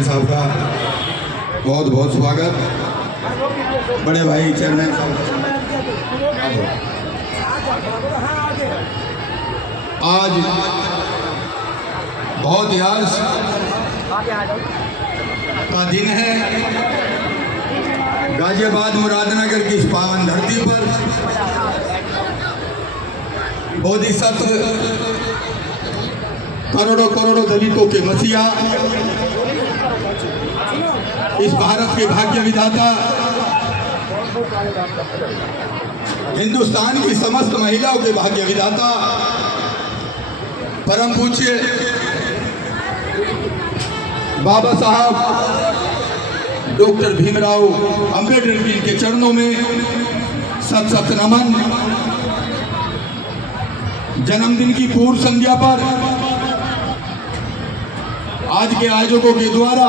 Chairman साहब का बहुत बहुत स्वागत। बड़े भाई चेयरमैन साहब, आज बहुत इतिहास का दिन है। गाजियाबाद मुरादनगर की इस पावन धरती पर बोधिसत्व करोड़ों करोड़ों दलितों के मसीहा, इस भारत के भाग्य विधाता, हिंदुस्तान की समस्त महिलाओं के भाग्य विधाता, परम पूज्य बाबा साहब डॉक्टर भीमराव अंबेडकर जी के चरणों में सत सत नमन। जन्मदिन की पूर्व संध्या पर आज के आयोजकों के द्वारा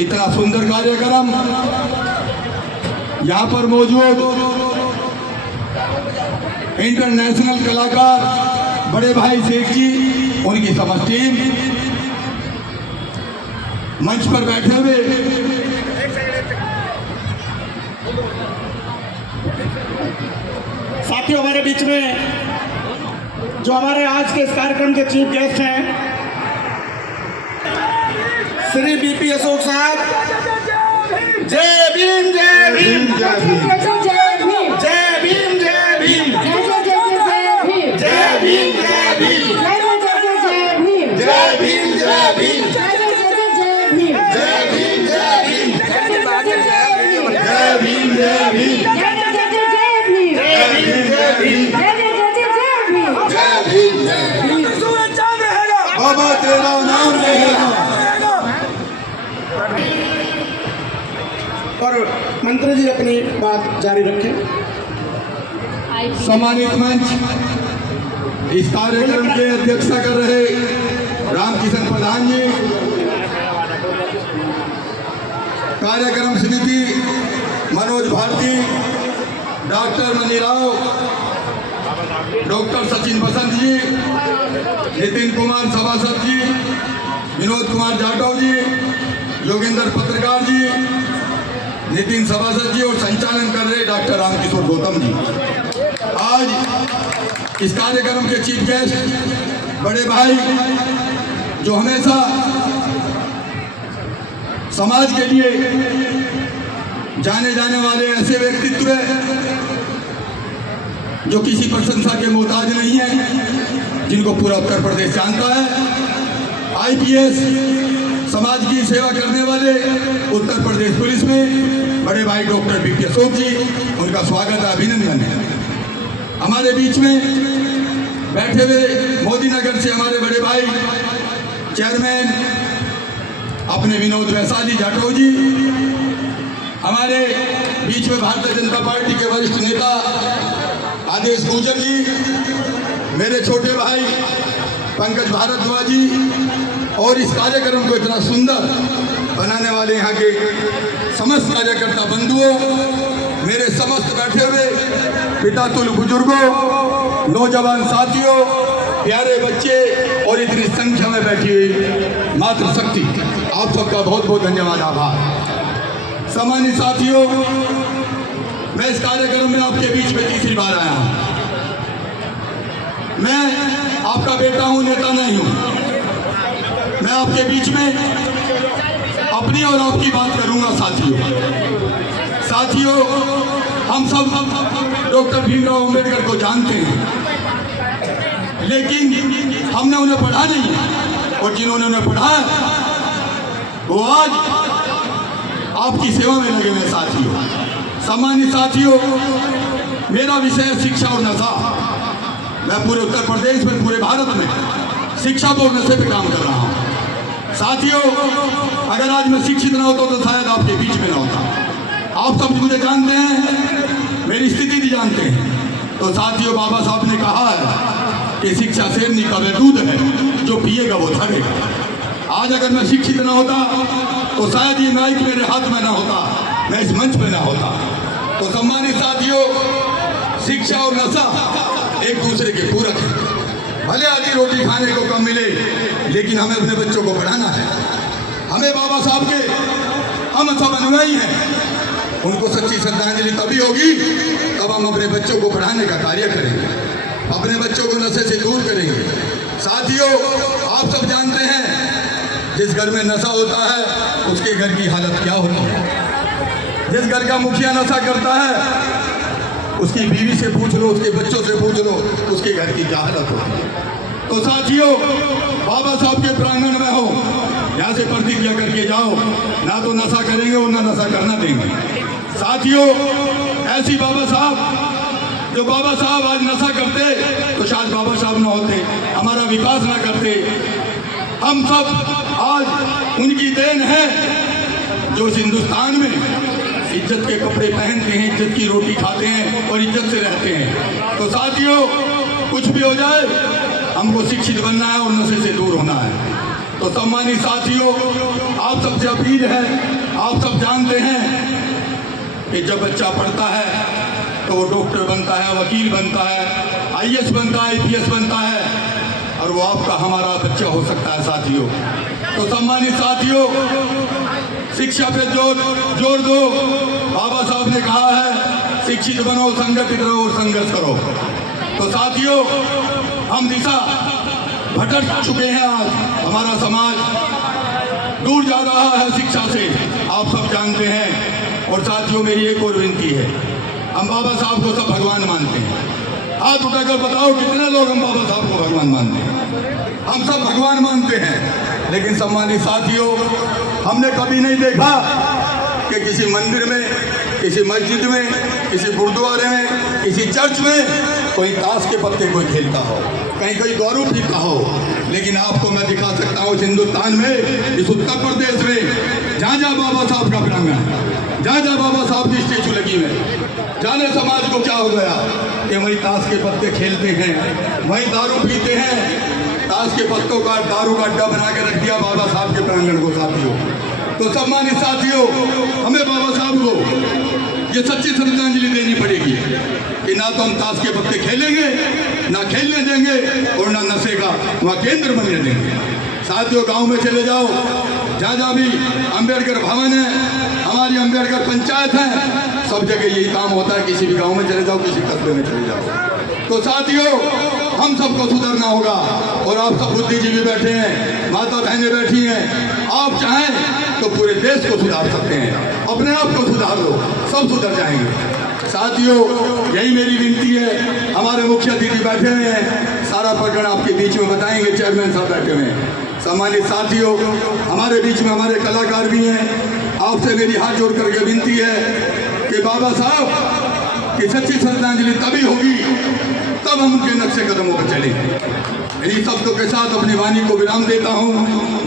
इतना सुंदर कार्यक्रम, यहाँ पर मौजूद इंटरनेशनल कलाकार बड़े भाई शेख जी, उनकी समस्त टीम, मंच पर बैठे हुए साथियों, हमारे बीच में जो हमारे आज के इस कार्यक्रम के चीफ गेस्ट हैं श्री बीपी अशोक साहब। जय भीम जय भीम जय भीम जय भीम जय भीम जय भीम जय भीम जय भीम जय भीम जय भीम जय भीम बाबा तेरा नाम रहेगा। और मंत्री जी अपनी बात जारी रखें। सम्मानित मंच, इस कार्यक्रम के अध्यक्षता कर रहे रामकिशन प्रधान जी, कार्यक्रम समिति मनोज भारती, डॉक्टर मनीराव, डॉक्टर सचिन बसंत जी, नितिन कुमार सभासद जी, विनोद कुमार जाटव जी, योगेंद्र पत्रकार जी, नितिन सभासद जी और संचालन कर रहे डॉक्टर रामकिशोर गौतम जी। आज इस कार्यक्रम के चीफ गेस्ट बड़े भाई, जो हमेशा समाज के लिए जाने जाने वाले ऐसे व्यक्तित्व हैं जो किसी प्रशंसा के मोहताज नहीं है, जिनको पूरा उत्तर प्रदेश जानता है। आईपीएस समाज की सेवा करने वाले उत्तर प्रदेश पुलिस में बड़े भाई डॉक्टर बीपी अशोक जी, उनका स्वागत है, अभिनंदन है। हमारे बीच में बैठे हुए मोदी नगर से हमारे बड़े भाई चेयरमैन अपने विनोद वैशाली जाटव जी, हमारे बीच में भारतीय जनता पार्टी के वरिष्ठ नेता आदेश गुजर जी, मेरे छोटे भाई पंकज भारद्वाज जी, और इस कार्यक्रम को इतना सुंदर बनाने वाले यहाँ के समस्त कार्यकर्ता बंधुओं, मेरे समस्त बैठे हुए पिता तुल बुजुर्गों, नौजवान साथियों, प्यारे बच्चे और इतनी संख्या में बैठी हुई मातृशक्ति, आप सबका बहुत बहुत धन्यवाद, आभार। सम्मानित साथियों, मैं इस कार्यक्रम में आपके बीच में तीसरी बार आया हूँ। मैं आपका बेटा हूँ, नेता नहीं हूँ। मैं आपके बीच में अपनी और आपकी बात करूंगा। साथियों, हम सब डॉक्टर भीमराव अंबेडकर को जानते हैं, लेकिन हमने उन्हें पढ़ा नहीं है, और जिन्होंने उन्हें पढ़ा है वो आज आपकी सेवा में लगे हुए साथियों। सम्मानित साथियों, मेरा विषय है शिक्षा और नशा। मैं पूरे उत्तर प्रदेश में, पूरे भारत में शिक्षा और नशे पे काम कर रहा हूँ। साथियों, अगर आज मैं शिक्षित न होता तो शायद आपके बीच में न होता। आप सब मुझे जानते हैं, मेरी स्थिति भी जानते हैं। तो साथियों, बाबा साहब ने कहा है कि शिक्षा शेरनी का वह दूध है जो पिएगा वो धड़ेगा। आज अगर मैं शिक्षित न होता तो शायद ये माइक मेरे हाथ में ना होता, मैं इस मंच पे ना होता। तो सम्मानित साथियों, शिक्षा और नशा एक दूसरे के पूरक है। भले आधी रोटी खाने को कम मिले, लेकिन हमें अपने बच्चों को पढ़ाना है। हमें बाबा साहब के हम सब अनुयायी हैं। उनको सच्ची श्रद्धांजलि तभी होगी तब हम अपने बच्चों को पढ़ाने का कार्य करेंगे, अपने बच्चों को नशे से दूर करेंगे। साथियों, आप सब जानते हैं जिस घर में नशा होता है उसके घर की हालत क्या होती है। जिस घर का मुखिया नशा करता है उसकी बीवी से पूछ लो, उसके बच्चों से पूछ लो, उसके घर की क्या हालत होती है। तो साथियों, बाबा साहब के प्रांगण में हो, यहाँ से प्रतिज्ञा करके जाओ, ना तो नशा करेंगे और ना नशा करना देंगे। साथियों, ऐसी बाबा साहब, जो बाबा साहब आज नशा करते तो शायद बाबा साहब ना होते, हमारा विकास ना करते। हम सब आज उनकी देन है जो इस हिंदुस्तान में इज्जत के कपड़े पहनते हैं, इज्जत की रोटी खाते हैं और इज्जत से रहते हैं। तो साथियों, कुछ भी हो जाए हमको शिक्षित बनना है और नशे से दूर होना है। तो सम्मानित साथियों, आप सबसे अपील है, आप सब जानते हैं कि जब बच्चा पढ़ता है तो वो डॉक्टर बनता है, वकील बनता है, IAS बनता है, IPS बनता है, और वो आपका हमारा बच्चा हो सकता है। साथियों, तो सम्मानित साथियों, शिक्षा पे जोर दो। बाबा साहब ने कहा है शिक्षित बनो, संगठित रहो और संघर्ष करो। तो साथियों, हम दिशा भटक चुके हैं। आज हमारा समाज दूर जा रहा है शिक्षा से, आप सब जानते हैं। और साथियों, मेरी एक और विनती है, हम बाबा साहब को सब भगवान मानते हैं। हाथ उठाकर बताओ कितने लोग हम बाबा साहब को भगवान मानते हैं। हम सब भगवान मानते हैं, लेकिन सम्मानित साथियों, हमने कभी नहीं देखा कि किसी मंदिर में, किसी मस्जिद में, किसी गुरुद्वारे में, किसी चर्च में कोई ताश के पत्ते कोई खेलता हो, कहीं कोई दारू पीता हो। लेकिन आपको मैं दिखा सकता हूँ इस हिंदुस्तान में, इस उत्तर प्रदेश में, जहाँ जहाँ बाबा साहब का प्रांगण है, जहाँ जहाँ बाबा साहब की स्टेचू लगी है, जाने समाज को क्या हो गया कि वही ताश के पत्ते खेलते हैं, वही दारू पीते हैं। ताश के पत्तों का दारू का अड्डा बना के रख दिया बाबा साहब के प्रांगण को। साथियों, तो सम्मानित साथियों, हमें बाबा साहब को ये सच्ची श्रद्धांजलि देनी पड़ेगी कि ना तो हम ताश के पत्ते खेलेंगे, ना खेलने देंगे और ना नशे का वहाँ केंद्र बनने देंगे। साथियों, गांव में चले जाओ, जहाँ जहाँ भी अंबेडकर भवन है, हमारी अंबेडकर पंचायत है, सब जगह यही काम होता है। किसी भी गांव में चले जाओ, किसी कस्बे में चले जाओ। तो साथियों, हम सबको सुधरना होगा। और आप सब बुद्धिजीवी बैठे हैं, माता बहनें बैठी हैं, आप चाहें तो पूरे देश को सुधार सकते हैं। अपने आप को सुधार लो, सब सुधर जाएंगे। साथियों, यही मेरी विनती है। हमारे मुख्य अतिथि बैठे हुए हैं, सारा प्रकरण आपके बीच में बताएंगे, चेयरमैन साहब बैठे हुए हैं। सम्मानित साथियों, हमारे बीच में हमारे कलाकार भी हैं। आपसे मेरी हाथ जोड़ करके विनती है कि बाबा साहब की सच्ची श्रद्धांजलि तभी होगी तब हम उनके नक्शे कदमों पर चलेंगे। इन्हीं शब्दों के साथ अपनी वाणी को विराम देता हूँ।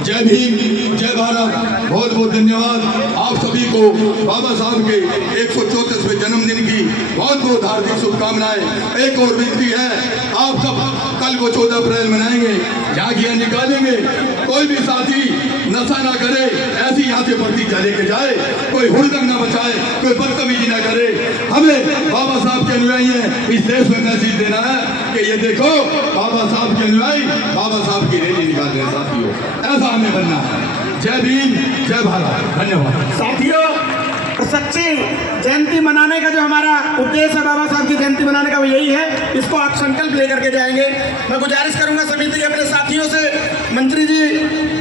जय भीम, जय भारत। बहुत बहुत धन्यवाद आप सभी को बाबा साहब के 134वें जन्मदिन की बहुत बहुत हार्दिक शुभकामनाएं। एक और विनती है, आप सब कल को 14 अप्रैल मनाएंगे, झांकियाँ निकालेंगे। कोई भी साथी नशा ना करे, ऐसी यहाँ से प्रतिज्ञा लेके जाए, कोई हुड़दंग ना बचाए, कोई बदतमीजी ना करे। हमें बाबा साहब के अनुयायी हैं, इस देश में मैसेज देना है कि ये देखो बाबा साहब के अनुयायी बाबा साहब की रैली निकाल रहे हैं। साथियों, ऐसा हमें बनना है। जय भीम, जय भारत। धन्यवाद। साथियों, सच्ची जयंती मनाने का जो हमारा उद्देश्य है, बाबा साहब की जयंती मनाने का, वो यही है। इसको आप संकल्प लेकर के जाएंगे। मैं गुजारिश करूंगा समिति के अपने साथियों से, मंत्री जी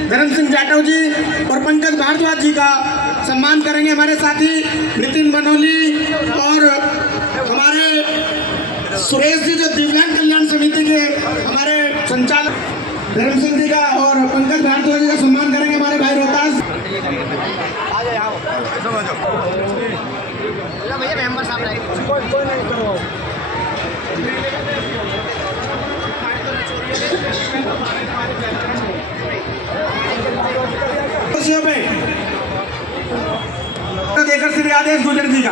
धर्म सिंह जाटव जी और पंकज भारद्वाज जी का सम्मान करेंगे। हमारे साथी नितिन बनोली और हमारे सुरेश जी जो दिव्यांग कल्याण समिति के हमारे संचालक धर्म सिंह जी का और पंकज भारद्वाज जी का सम्मान करेंगे। हमारे भाई रोहतास भैया मेंबर साहब पे देकर श्री आदेश गुजर जी का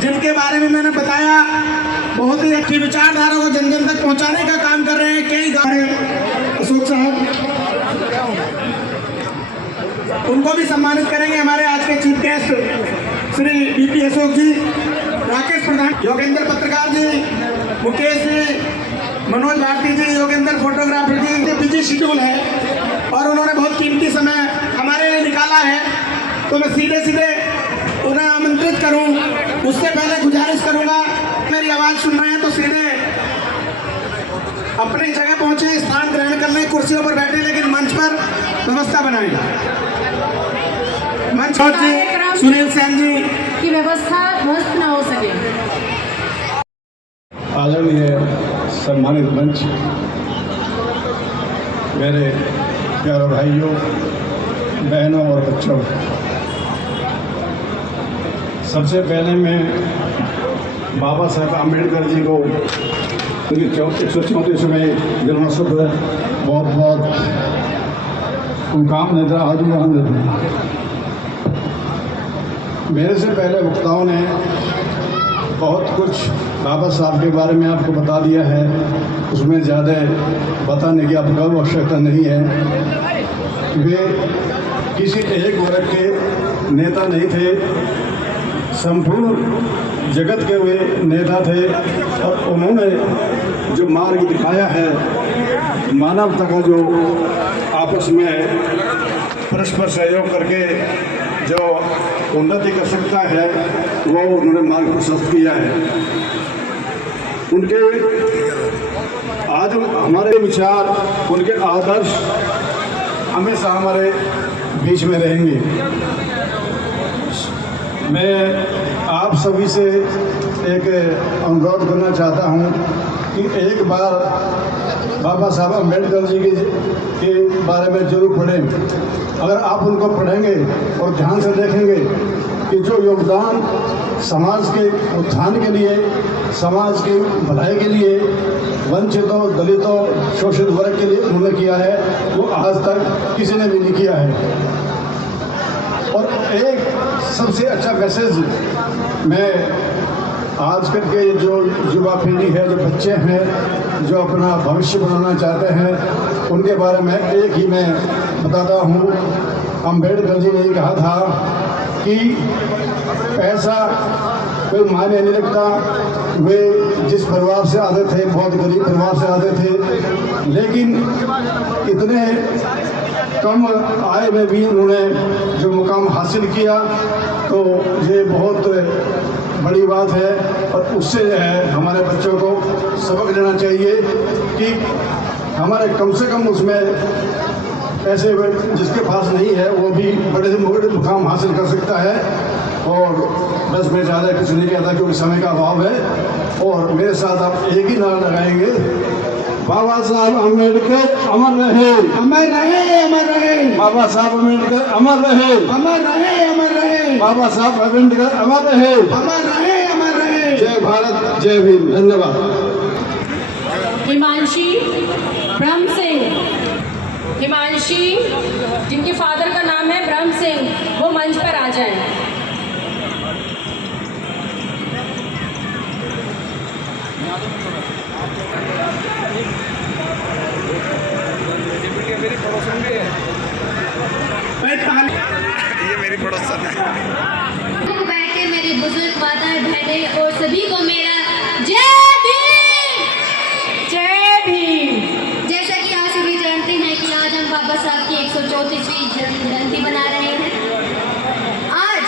जिनके बारे में मैंने बताया, बहुत ही अच्छी विचारधारा को जन जन तक पहुंचाने का काम कर रहे हैं। कई गाने अशोक साहब, उनको भी सम्मानित करेंगे। हमारे आज के chief guest Shri BP Ashok ji, Rakesh Pradhan, Yogendra पत्रकार जी, मुकेश जी, मनोज भारती जी, योगेंद्र तो मैं सीधे सीधे उन्हें आमंत्रित करूं। उससे पहले गुजारिश करूंगा, मेरी आवाज सुन रहे हैं तो सीधे अपनी जगह पहुंचे, स्थान ग्रहण कर लें, कुर्सियों पर बैठे, लेकिन मंच पर व्यवस्था बनाएं। मंच पर सुनील सेन जी की व्यवस्था ध्वस्त न हो सके। आदरणीय सम्मानित मंच, मेरे प्यारे भाइयों, बहनों और बच्चों, सबसे पहले मैं बाबा साहब आम्बेडकर जी को उनकी 134वें जन्मोत्सव पर बहुत बहुत शुभकामनाएं आदि मेरे से पहले वक्ताओं ने बहुत कुछ बाबा साहब के बारे में आपको बता दिया है, उसमें ज़्यादा बताने की आपको आवश्यकता नहीं है। वे किसी एक वर्ग के नेता नहीं थे, संपूर्ण जगत के वे नेता थे और उन्होंने जो मार्ग दिखाया है, मानवता का जो आपस में परस्पर सहयोग करके जो उन्नति कर सकता है, वो उन्होंने मार्ग प्रशस्त किया है। उनके आज हमारे विचार, उनके आदर्श हमेशा हमारे बीच में रहेंगे। मैं आप सभी से एक अनुरोध करना चाहता हूं कि एक बार बाबा साहब अम्बेडकर जी के बारे में जरूर पढ़ें। अगर आप उनको पढ़ेंगे और ध्यान से देखेंगे कि जो योगदान समाज के उत्थान के लिए, समाज की भलाई के लिए, वंचितों, दलितों, शोषित वर्ग के लिए उन्होंने किया है, वो आज तक किसी ने भी नहीं किया है। और एक सबसे अच्छा मैसेज मैं आजकल के जो युवा पीढ़ी है, जो बच्चे हैं, जो अपना भविष्य बनाना चाहते हैं, उनके बारे में एक ही मैं बताता हूँ। अम्बेडकर जी ने कहा था कि पैसा कोई मायने नहीं रखता। वे जिस परिवार से आते थे, बहुत गरीब परिवार से आते थे, लेकिन इतने कम आय में भी उन्होंने जो मुकाम हासिल किया, तो ये बहुत बड़ी बात है। और उससे जो है हमारे बच्चों को सबक लेना चाहिए कि हमारे कम से कम उसमें ऐसे जिसके पास नहीं है वो भी बड़े से बड़े मुकाम हासिल कर सकता है। और बस मैं ज़्यादा कुछ नहीं कहता क्योंकि समय का अभाव है। और मेरे साथ आप एक ही नारा लगाएंगे, बाबा साहब अम्बेडकर अमर रहे, अमर रहे, अमर रहे। बाबा साहब अम्बेडकर अमर रहे, अमर रहे, अमर रहे। बाबा साहब अम्बेडकर अमर रहे, अमर रहे, अमर रहे। जय भारत, जय भीम। धन्यवाद। हिमांशी ब्रह्म सिंह, हिमांशी जिनके फादर का नाम है ब्रह्म सिंह, वो मंच पर आ जाएं। ये मेरी पड़ोसन है। बैठे मेरे बुजुर्ग माता बहने और सभी को मेरा जय भीम। जय भीम। जैसा कि आप सभी जानते हैं कि आज हम बाबा साहब की 134वीं जन्म जयंती मना रहे हैं। आज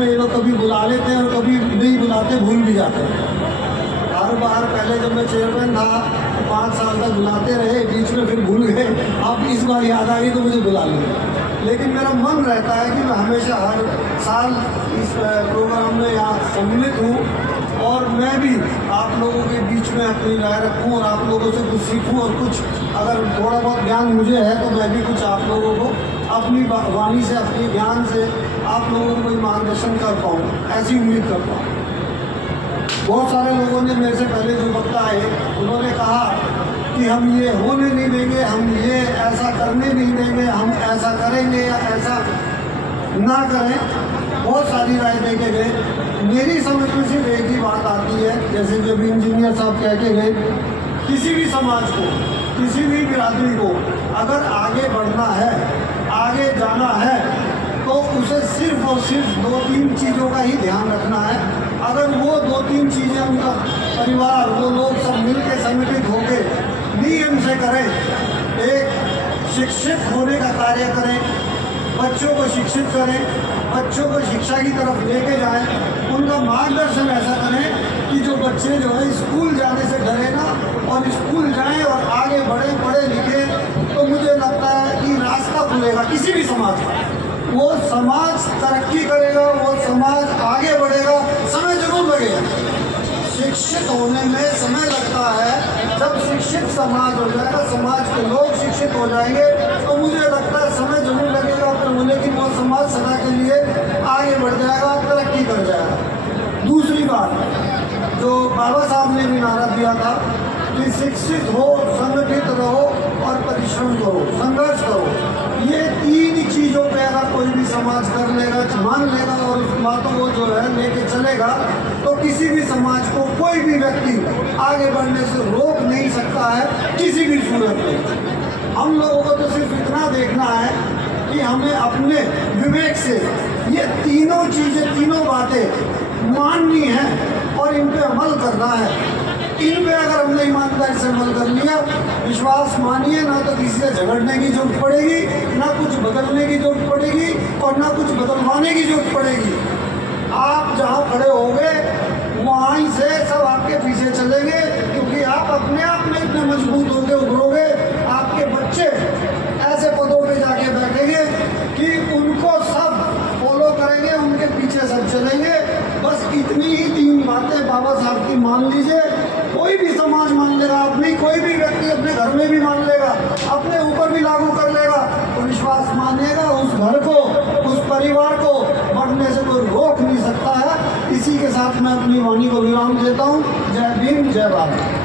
में ये लोग कभी बुला लेते हैं और कभी नहीं बुलाते, भूल भी जाते हैं। हर बार पहले जब मैं चेयरमैन था तो 5 साल तक बुलाते रहे, बीच में फिर भूल गए। अब इस बार याद आ गई तो मुझे बुला लिया। लेकिन मेरा मन रहता है कि मैं हमेशा हर साल इस प्रोग्राम में यहाँ सम्मिलित हूँ और मैं भी आप लोगों के बीच में अपनी राय रखूँ और आप लोगों से कुछ सीखूँ, और कुछ अगर थोड़ा बहुत ज्ञान मुझे है तो मैं भी कुछ आप लोगों को अपनी वाणी से, अपने ज्ञान से आप लोगों को मार्गदर्शन कर पाऊँ, ऐसी उम्मीद करता हूँ। बहुत सारे लोगों ने मेरे से पहले जो वक्ता आए उन्होंने कहा कि हम ये होने नहीं देंगे, हम ये ऐसा करने नहीं देंगे, हम ऐसा करेंगे या ऐसा ना करें। बहुत सारी राय दे के गए। मेरी समझ में सिर्फ एक ही बात आती है, जैसे जब इंजीनियर साहब कह के गए, किसी भी समाज को, किसी भी बिरादरी को अगर आगे बढ़ना है, आगे जाना है, तो उसे सिर्फ और सिर्फ 2-3 चीज़ों का ही ध्यान रखना है। अगर वो 2-3 चीज़ें उनका परिवार, वो लोग सब मिल के संगठित होकर नियम से करें, एक शिक्षित होने का कार्य करें, बच्चों को शिक्षित करें, बच्चों को शिक्षा की तरफ लेके जाएं, उनका मार्गदर्शन ऐसा करें कि जो बच्चे जो है स्कूल जाने से डरे ना और स्कूल जाएं और आगे बढ़े, पढ़े लिखे, तो मुझे लगता है कि रास्ता खुलेगा किसी भी समाज का। वो समाज तरक्की करेगा, वो समाज आगे बढ़ेगा। समय जरूर लगेगा, शिक्षित होने में समय लगता है। जब शिक्षित समाज हो जाएगा, समाज के लोग शिक्षित हो जाएंगे, तो मुझे लगता है समय जरूर लगेगा, पर लेकिन वो समाज सदा के लिए आगे बढ़ जाएगा, तरक्की कर जाएगा। दूसरी बात जो बाबा साहब ने भी नारा दिया था कि शिक्षित हो, संगठित रहो और परिश्रम करो, संघर्ष करो। ये 3 चीज़ों पे अगर कोई भी समाज कर लेगा, मान लेगा और उस बातों को जो है लेके चलेगा, तो किसी भी समाज को कोई भी व्यक्ति आगे बढ़ने से रोक नहीं सकता है किसी भी सूरत में। हम लोगों को तो सिर्फ इतना देखना है कि हमें अपने विवेक से ये तीनों चीज़ें, तीनों बातें माननी है और इन पे अमल करना है। इन पे अगर हमने ईमानदारी से अमल कर लिया, विश्वास मानिए, ना तो किसी से झगड़ने की जरूरत पड़ेगी, ना कुछ बदलने की जरूरत पड़ेगी और ना कुछ बदलवाने की जरूरत पड़ेगी। आप जहाँ खड़े होंगे वहाँ ही से सब आपके पीछे चलेंगे, क्योंकि आप अपने आप में इतने मजबूत होंगे, उभरोगे। आपके बच्चे ऐसे पदों पे जाके बैठेंगे कि उनको सब फॉलो करेंगे, उनके पीछे सब चलेंगे। बस इतनी ही 3 बातें बाबा साहब की मान लीजिए। कोई भी समाज मान लेगा अपनी, कोई भी व्यक्ति अपने घर में भी मान लेगा, अपने ऊपर भी लागू कर लेगा, तो विश्वास मानिएगा उस घर को, उस परिवार को बढ़ने से कोई रोक नहीं सकता है। इसी के साथ मैं अपनी वाणी को विराम देता हूँ। जय भीम, जय भारत।